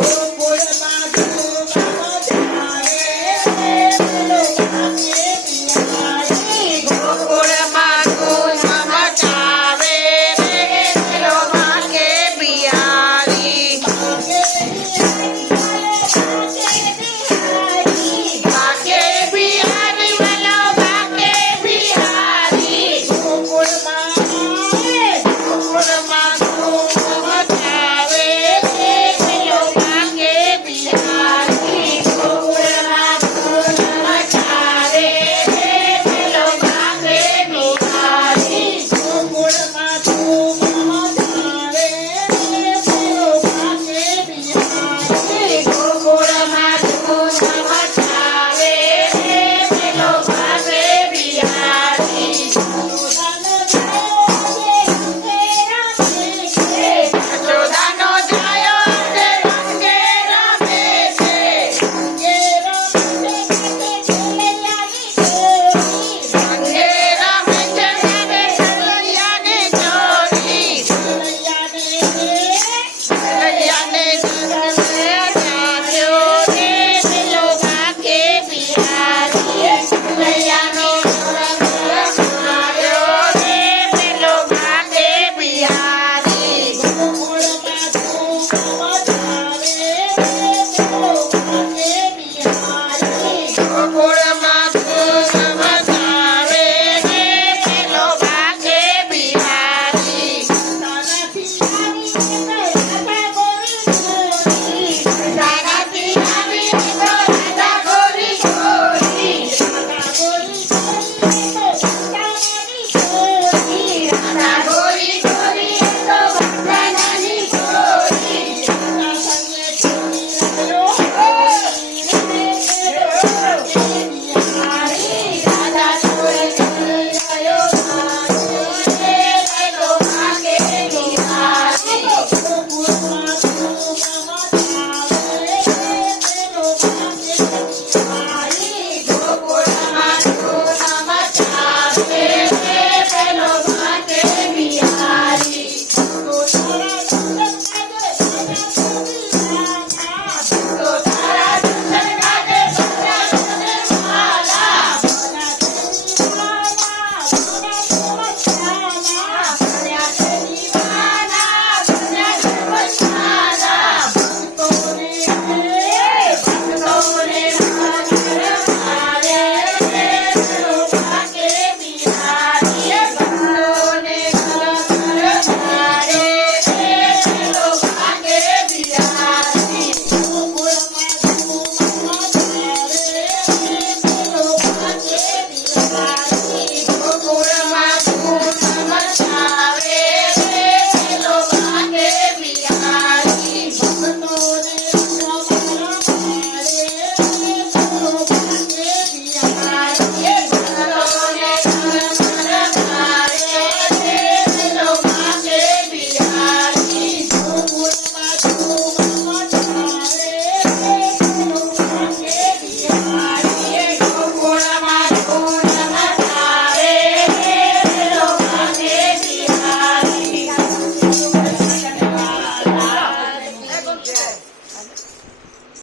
agora.